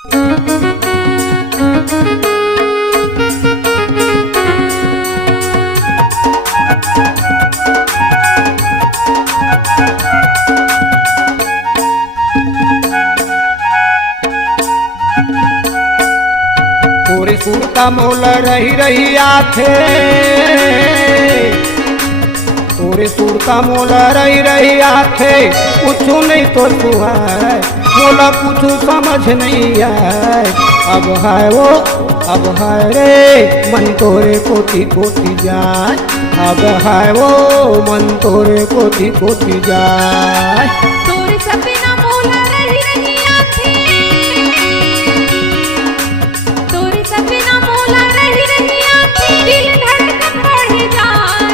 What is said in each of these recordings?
तोरे सुरता मोल रही रही आथे, तोरे सुरता मोल रही रही आथे, कुछ नहीं तो सुहाय मोला कुछ समझ नहीं आए। अब है वो अब है रे मन तोरे कोटि कोटि जाए, अब है वो मन तोरे कोटि कोटि जाए। तोरे सपना मोला रही रही आथे, तोरे सपना मोला रही रही आथे, दिल धड़कन बढ़े जाए,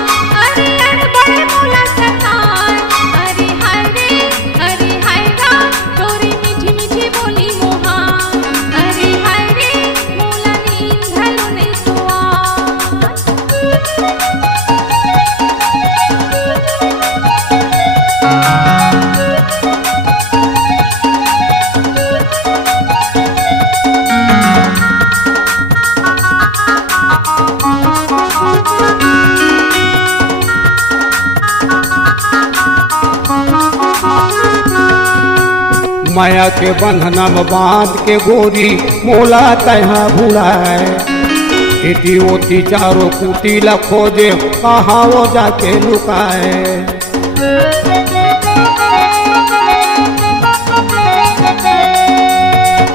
अरे बड़े मोला सताए। अरे हाय गा तोरी मीठी मीठी बोली मोहा, अरे हाय रे मोला नींद घलो नहीं सोआ। माया के बंधनम बांध के गोरी मोला तहा भुलाए। इटी ओटी चारों कुटी ला खोजे कहाँ वो जाके लुकाए।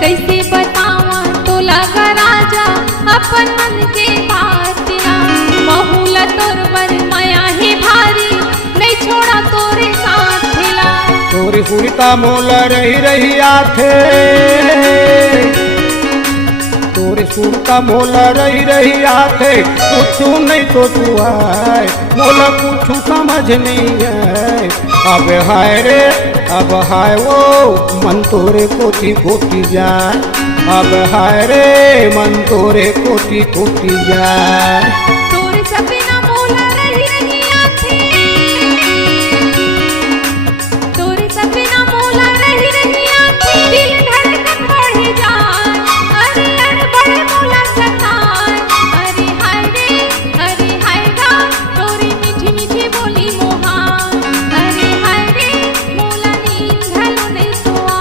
कैसे बतावा तोला का राजा अपन मन के बात ना, बहुला तोर बर माया है भारी, नहीं छोड़ा तोरे साथ ला। तोरी सुरता मोल रही रही आथे, तोरी सुरता मोल रही रही आथे, कुछ नहीं तो सुहाय मोला कुछ समझ नहीं आए। अब हाय रे अब हाय वो मन तोरे कोटि कोटि जाए, अब हाय रे मन तोरे कोटि कोटि जाए। तोरे सपना मोला रही रही आथे, तोरे सपना मोला रही रही आथे, दिल धड़कन बढ़े जाए, अरे बड़े मोला सताए। अरे हाय गा तोरी मीठी मीठी बोली मोहा, अरे हाय रे मोला नींद घलो नहीं सोआ।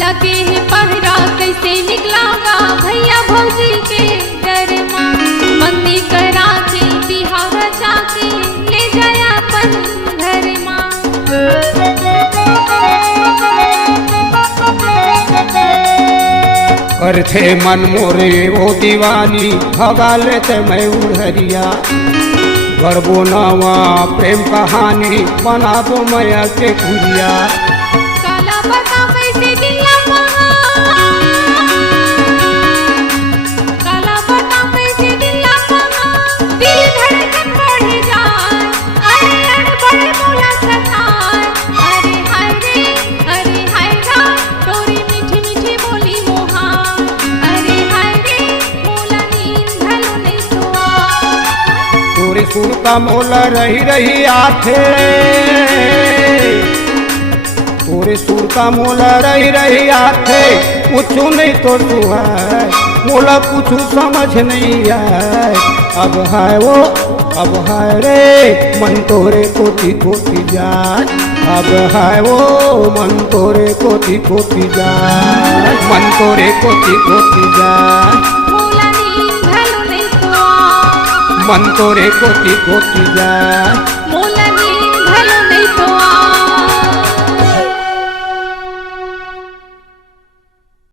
लगे है पहरा कैसे निकलागा भैया भौजी के डर माँ, मंदी करा के बिहार जाके ले जाया अपन घर माँ। करथे मन मोरे वो दीवानी भगा लेते मैं उड़हरिया। गरबो नवा प्रेम कहानी बनाबो मैया के खुरिया। काला बता कैसे दिला महा, काला बता कैसे दिला महा, दिल धड़कन बढ़े जाए, अरे बड़े मोला सताए। अरे हाय गा तोरी मीठी मीठी बोली मोहा, अरे हाय रे मोला नींद घलो नहीं सोआ। तोरी सुरता मोल रही रही आथे, तोरे सुरता मोल रही रही आथे, कुछ नहीं तो सुहाय मोला कुछ समझ नहीं आए। अब है वो अब है रे मन तोरे कोटि कोटि जाए, अब है वो मन तोरे कोटि कोटि जाए, मन तोरे कोटि कोटि जाए, मोला नींद घलो नहीं सोआ। मन तोरे कोटि कोटि जाए।